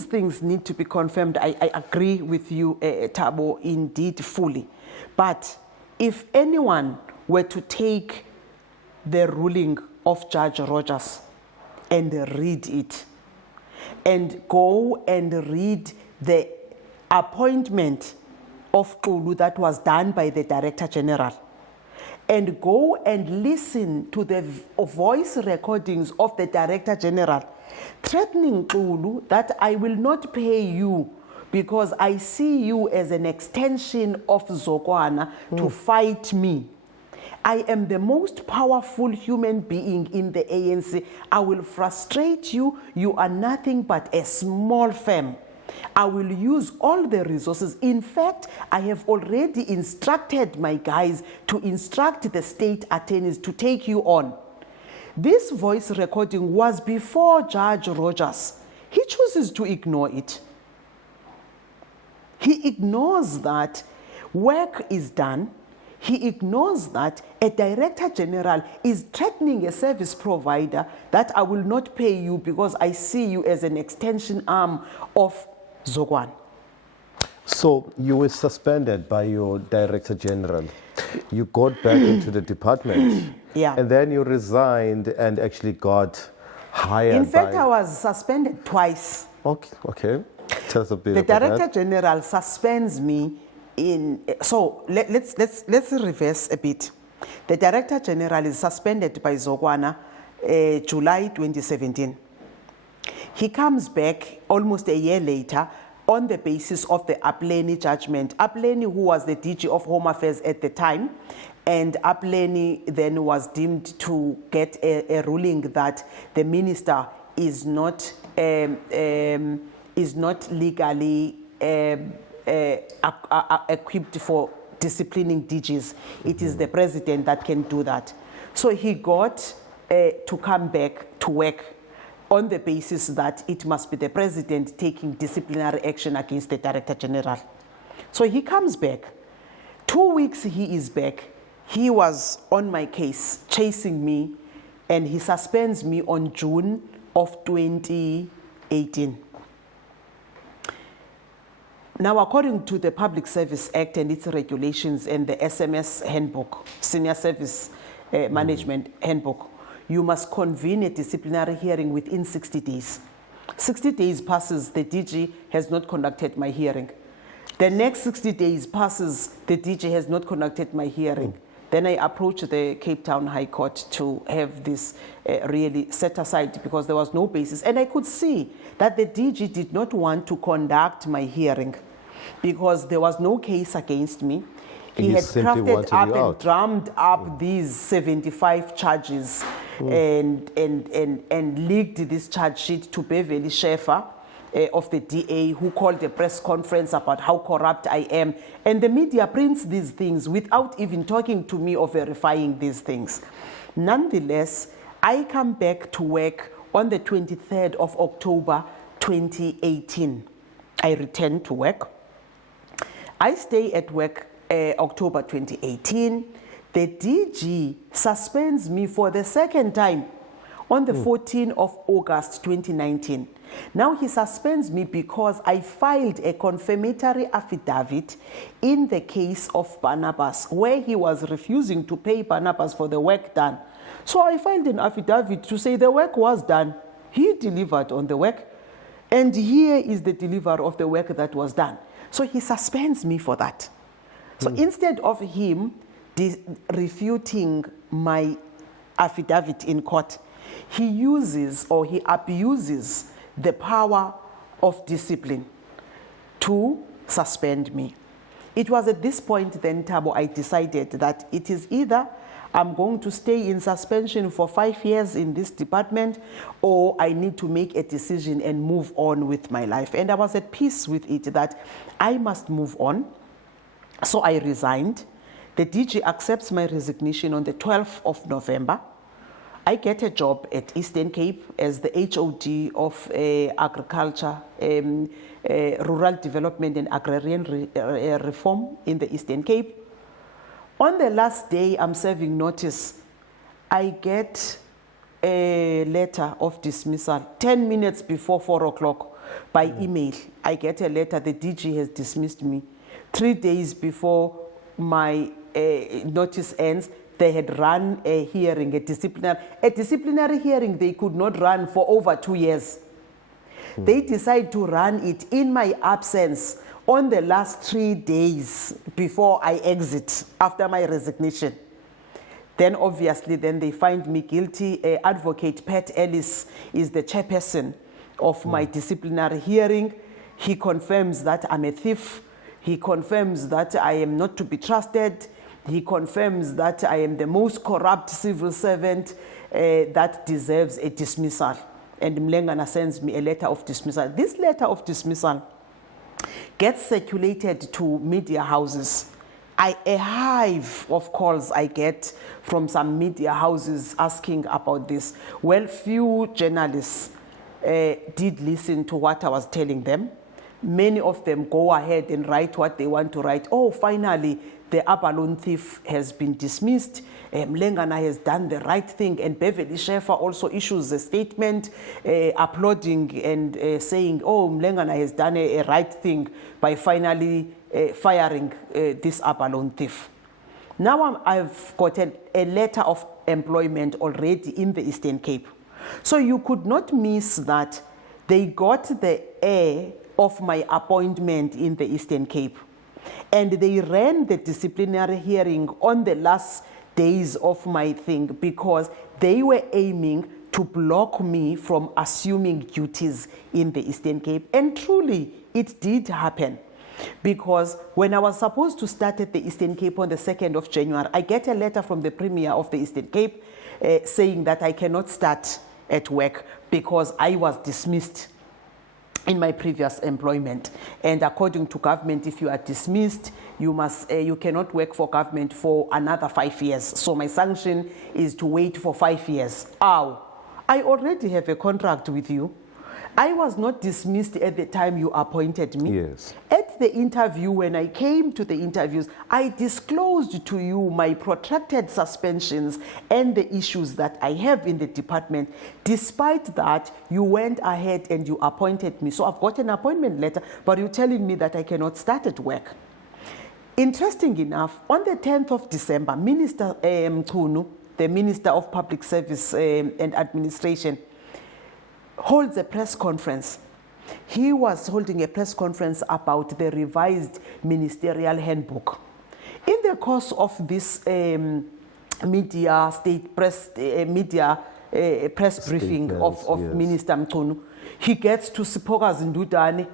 things need to be confirmed. I agree with you, Thabo, indeed, fully. But if anyone were to take the ruling of Judge Rogers and read it. And go and read the appointment of Xulu that was done by the Director General. And go and listen to the voice recordings of the Director General threatening Xulu that I will not pay you because I see you as an extension of Zokwana to fight me. I am the most powerful human being in the ANC. I will frustrate you. You are nothing but a small firm. I will use all the resources. In fact, I have already instructed my guys to instruct the state attorneys to take you on. This voice recording was before Judge Rogers. He chooses to ignore it. He ignores that work is done. He ignores that a Director General is threatening a service provider that I will not pay you because I see you as an extension arm of Zokwana. So you were suspended by your Director General. You got back into the department. Yeah. And then you resigned and actually got hired. In fact, I was suspended twice. Okay. Tell us a bit The about Director that. General suspends me in, so let's reverse a bit. The Director General is suspended by Zokwana July 2017. He comes back almost a year later on the basis of the Apleni judgment. Apleni, who was the DG of Home Affairs at the time, and Apleni then was deemed to get a ruling that the minister is not legally equipped for disciplining DGs. It is the president that can do that. So he got to come back to work on the basis that it must be the president taking disciplinary action against the Director General. So he comes back. 2 weeks he is back. He was on my case, chasing me, and he suspends me on June of 2018. Now, according to the Public Service Act and its regulations and the SMS handbook, Senior Service Management Handbook, you must convene a disciplinary hearing within 60 days. 60 days passes, the DG has not conducted my hearing. The next 60 days passes, the DG has not conducted my hearing. Then I approached the Cape Town High Court to have this really set aside because there was no basis. And I could see that the DG did not want to conduct my hearing because there was no case against me. He had crafted up and drummed up these 75 charges and leaked this charge sheet to Beverly Schaefer of the DA, who called a press conference about how corrupt I am. And the media prints these things without even talking to me or verifying these things. Nonetheless, I come back to work on the 23rd of October 2018. I return to work. I stay at work October 2018, the DG suspends me for the second time on the 14th of August 2019. Now he suspends me because I filed a confirmatory affidavit in the case of Barnabas, where he was refusing to pay Barnabas for the work done. So I filed an affidavit to say the work was done. He delivered on the work, and here is the delivery of the work that was done. So he suspends me for that. So instead of him refuting my affidavit in court, he uses or he abuses the power of discipline to suspend me. It was at this point then, Thabo, I decided that it is either I'm going to stay in suspension for 5 years in this department, or I need to make a decision and move on with my life. And I was at peace with it that I must move on. So I resigned. The DG accepts my resignation on the 12th of November. I get a job at Eastern Cape as the HOD of Agriculture, Rural Development and Agrarian Reform in the Eastern Cape. On the last day I'm serving notice, I get a letter of dismissal 10 minutes before 4 o'clock by email. I get a letter, the DG has dismissed me. 3 days before my notice ends, they had run a hearing, a disciplinary hearing they could not run for over 2 years. They decided to run it in my absence on the last 3 days before I exit after my resignation. Then obviously, then they find me guilty. Advocate Pat Ellis is the chairperson of my disciplinary hearing. He confirms that I'm a thief. He confirms that I am not to be trusted. He confirms that I am the most corrupt civil servant that deserves a dismissal. And Mlengana sends me a letter of dismissal. This letter of dismissal gets circulated to media houses. A hive of calls I get from some media houses asking about this. Well, few journalists did listen to what I was telling them. Many of them go ahead and write what they want to write. Oh, finally, the abalone thief has been dismissed. Mlengana has done the right thing. And Beverly Schaefer also issues a statement applauding and saying, oh, Mlengana has done a right thing by finally firing this abalone thief. Now I've gotten a letter of employment already in the Eastern Cape. So you could not miss that they got the air of my appointment in the Eastern Cape. And they ran the disciplinary hearing on the last days of my thing because they were aiming to block me from assuming duties in the Eastern Cape. And truly, it did happen. Because when I was supposed to start at the Eastern Cape on the 2nd of January, I get a letter from the Premier of the Eastern Cape saying that I cannot start at work because I was dismissed in my previous employment. And according to government, if you are dismissed, you cannot work for government for another 5 years. So my sanction is to wait for 5 years. Ow, I already have a contract with you. I was not dismissed at the time you appointed me. Yes. At the interview, when I came to the interviews, I disclosed to you my protracted suspensions and the issues that I have in the department. Despite that, you went ahead and you appointed me. So I've got an appointment letter, but you're telling me that I cannot start at work. Interesting enough, on the 10th of December, Minister Mchunu, the Minister of Public Service and Administration, holds a press conference. He was holding a press conference about the revised ministerial handbook. In the course of this press briefing of yes. Minister Mchunu, he gets to Siphokazi Ndudane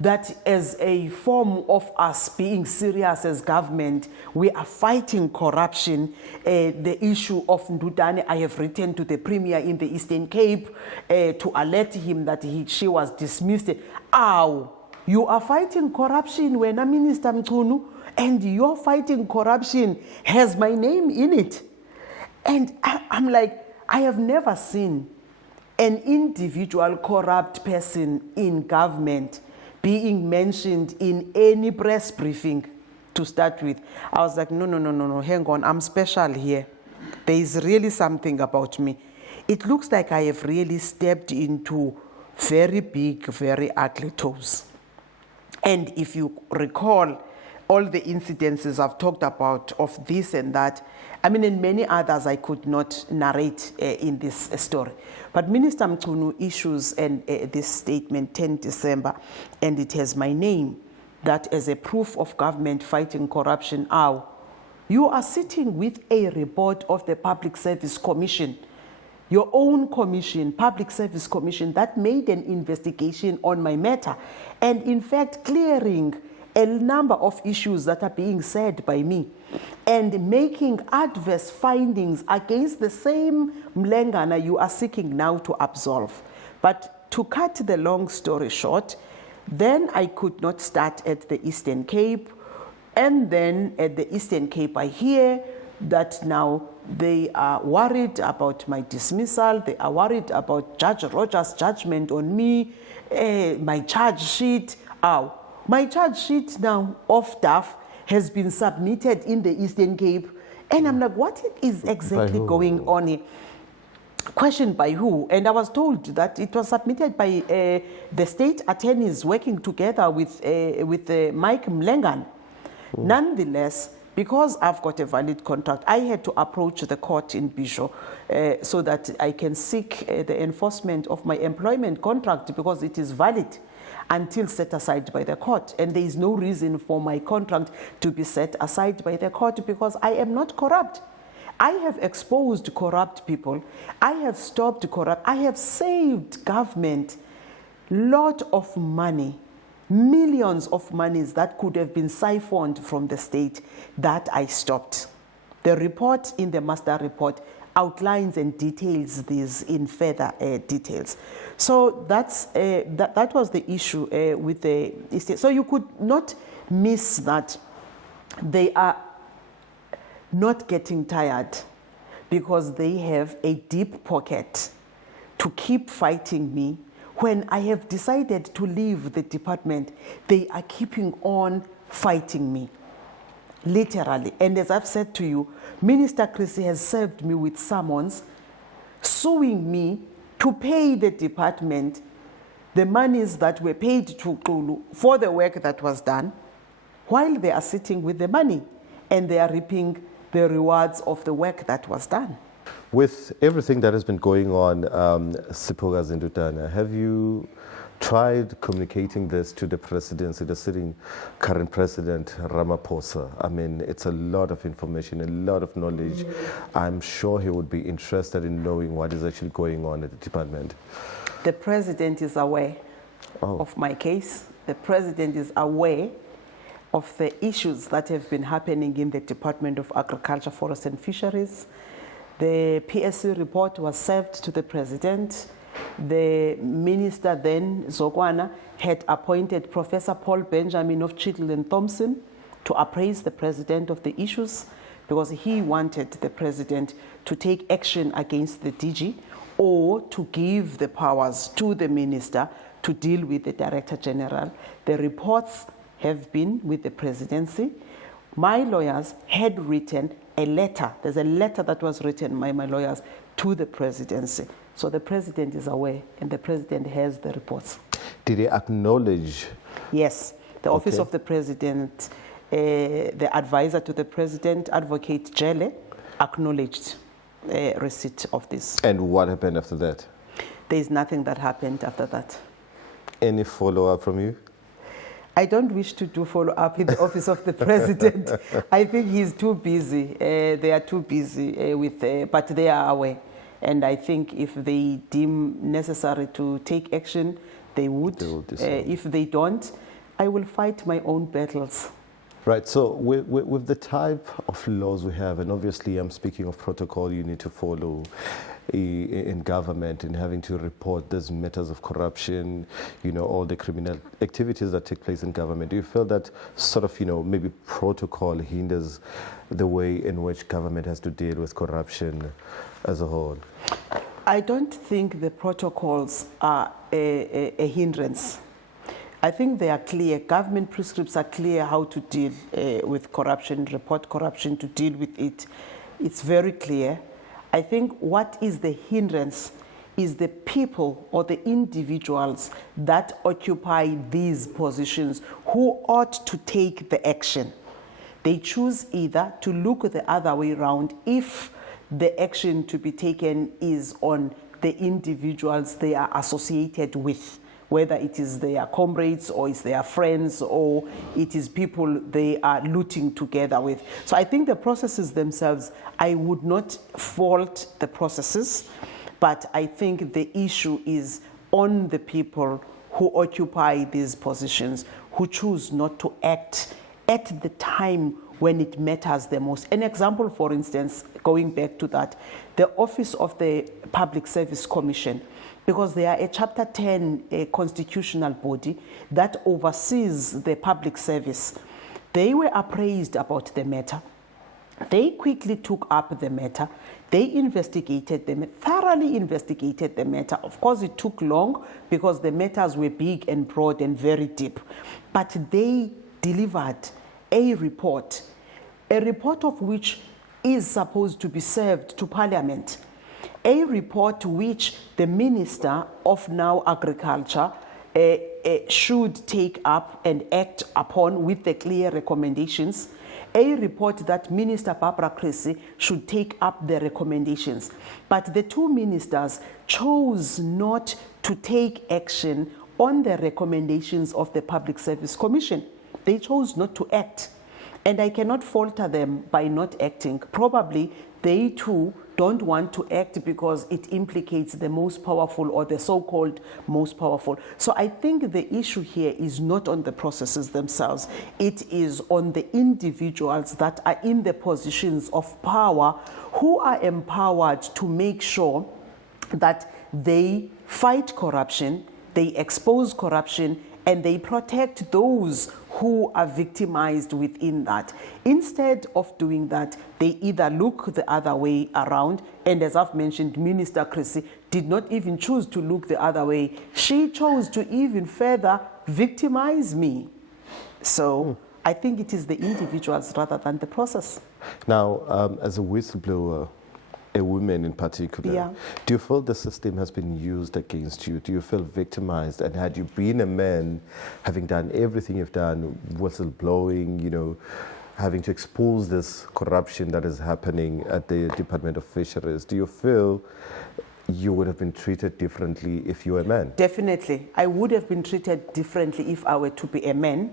that as a form of us being serious as government, we are fighting corruption. The issue of Ndudane, I have written to the Premier in the Eastern Cape to alert him that she was dismissed. Ow, you are fighting corruption when a Minister Mchunu, and your fighting corruption has my name in it. And I'm like, I have never seen an individual corrupt person in government being mentioned in any press briefing to start with. I was like, no, hang on, I'm special here. There is really something about me. It looks like I have really stepped into very big, very ugly toes. And if you recall all the incidences I've talked about of this and that, I mean, and many others I could not narrate in this story. But Minister Mchunu issues this statement 10 December, and it has my name, that as a proof of government fighting corruption, you are sitting with a report of the Public Service Commission, your own commission, Public Service Commission, that made an investigation on my matter, and in fact clearing a number of issues that are being said by me and making adverse findings against the same Mlengana you are seeking now to absolve. But to cut the long story short, then I could not start at the Eastern Cape, and then at the Eastern Cape I hear that now they are worried about my dismissal, they are worried about Judge Rogers' judgment on me, my charge sheet. My charge sheet now of DAF has been submitted in the Eastern Cape. And I'm like, what is exactly going on here? Questioned by who? And I was told that it was submitted by the state attorneys working together with Mike Mlengan. Nonetheless, because I've got a valid contract, I had to approach the court in Bisho so that I can seek the enforcement of my employment contract because it is valid until set aside by the court. And there is no reason for my contract to be set aside by the court because I am not corrupt. I have exposed corrupt people. I have stopped corrupt. I have saved government lot of money, millions of monies that could have been siphoned from the state that I stopped. The report in the master report outlines and details these in further details. So that was the issue with the estate. So you could not miss that they are not getting tired because they have a deep pocket to keep fighting me. When I have decided to leave the department, they are keeping on fighting me, literally. And as I've said to you, Minister Chrissy has served me with summons, suing me to pay the department the monies that were paid to Kulu for the work that was done, while they are sitting with the money and they are reaping the rewards of the work that was done. With everything that has been going on, Siphokazi and Ndudane, have you tried communicating this to the presidency, the sitting current president, Ramaphosa? I mean, it's a lot of information, a lot of knowledge. I'm sure he would be interested in knowing what is actually going on at the department. The president is aware of my case. The president is aware of the issues that have been happening in the Department of Agriculture, Forest and Fisheries. The PSC report was served to the president. The minister then, Zokwana, had appointed Professor Paul Benjamin of Chittle and Thompson to appraise the president of the issues because he wanted the president to take action against the DG or to give the powers to the minister to deal with the Director General. The reports have been with the presidency. My lawyers had written a letter. There's a letter that was written by my lawyers to the presidency. So the president is aware and the president has the reports. Did he acknowledge? Yes. The Office of the President, the advisor to the president, Advocate Jele, acknowledged receipt of this. And what happened after that? There is nothing that happened after that. Any follow-up from you? I don't wish to do follow-up in the Office of the President. I think he's too busy. They are too busy but they are aware. And I think if they deem necessary to take action, they would. If they don't, I will fight my own battles. Right, so with the type of laws we have, and obviously I'm speaking of protocol you need to follow in government and having to report these matters of corruption, all the criminal activities that take place in government. Do you feel that sort of, maybe protocol hinders the way in which government has to deal with corruption as a whole? I don't think the protocols are a hindrance. I think they are clear. Government prescripts are clear how to deal with corruption, report corruption, to deal with it. It's very clear. I think what is the hindrance is the people or the individuals that occupy these positions who ought to take the action. They choose either to look the other way around if the action to be taken is on the individuals they are associated with, whether it is their comrades or it's their friends or it is people they are looting together with. So I think the processes themselves, I would not fault the processes, but I think the issue is on the people who occupy these positions, who choose not to act at the time when it matters the most. An example, for instance, going back to that, the Office of the Public Service Commission, because they are a Chapter 10 constitutional body that oversees the public service. They were appraised about the matter. They quickly took up the matter. They investigated them, thoroughly investigated the matter. Of course, it took long because the matters were big and broad and very deep. But they delivered a report of which is supposed to be served to Parliament. A report which the Minister of now Agriculture should take up and act upon with the clear recommendations, a report that Minister Barbara Crecy should take up the recommendations. But the two ministers chose not to take action on the recommendations of the Public Service Commission. They chose not to act. And I cannot falter them by not acting. Probably they too don't want to act because it implicates the most powerful or the so-called most powerful. So I think the issue here is not on the processes themselves. It is on the individuals that are in the positions of power who are empowered to make sure that they fight corruption, they expose corruption, and they protect those who are victimized within that. Instead of doing that, they either look the other way around, and as I've mentioned, Minister Crecy did not even choose to look the other way. She chose to even further victimize me. So I think it is the individuals rather than the process. Now, as a whistleblower, a woman in particular, Yeah. do you feel the system has been used against you? Do you feel victimized? And had you been a man, having done everything you've done, whistleblowing, you know, having to expose this corruption that is happening at the Department of Fisheries, do you feel you would have been treated differently if you were a man? Definitely. I would have been treated differently if I were to be a man.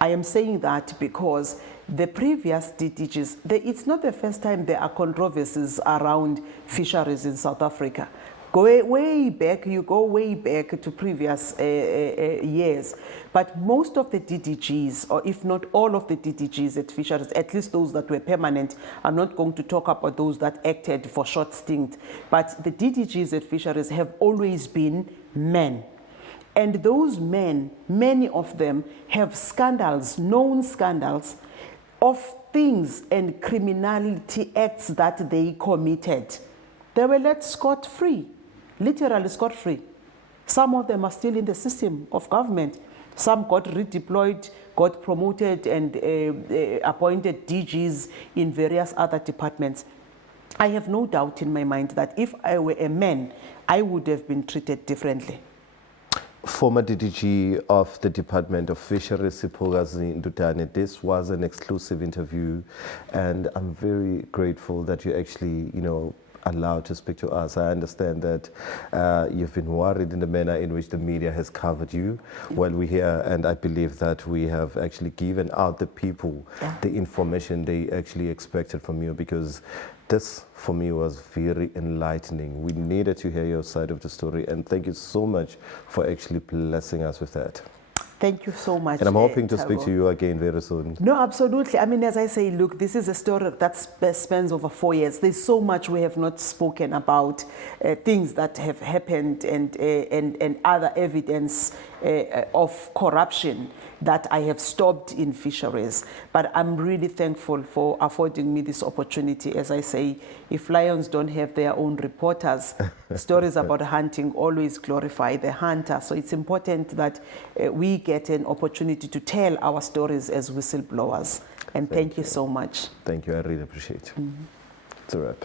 I am saying that because the previous DDGs, it's not the first time there are controversies around fisheries in South Africa. Go way back, you go way back to previous years. But most of the DDGs, or if not all of the DDGs at fisheries, at least those that were permanent, I'm not going to talk about those that acted for short stint, but the DDGs at fisheries have always been men. And those men, many of them have scandals, known scandals, of things and criminality acts that they committed. They were let scot-free, literally scot-free. Some of them are still in the system of government. Some got redeployed, got promoted and appointed DGs in various other departments. I have no doubt in my mind that if I were a man, I would have been treated differently. Former DDG of the Department of Fisheries, Siphokazi Ndudane, this was an exclusive interview, and I'm very grateful that you actually, you know, allowed to speak to us. I understand that you've been worried in the manner in which the media has covered you while we're here, and I believe that we have actually given out the people the information they actually expected from you, because this, for me, was very enlightening. We needed to hear your side of the story, and thank you so much for actually blessing us with that. Thank you so much. And I'm hoping to speak to you again very soon. No, absolutely. I mean, as I say, look, this is a story that spans over 4 years. There's so much we have not spoken about, things that have happened and other evidence of corruption that I have stopped in fisheries. But I'm really thankful for affording me this opportunity. As I say, if lions don't have their own reporters, stories about hunting always glorify the hunter. So it's important that we get an opportunity to tell our stories as whistleblowers. And thank you so much. Thank you. I really appreciate it. It's a wrap.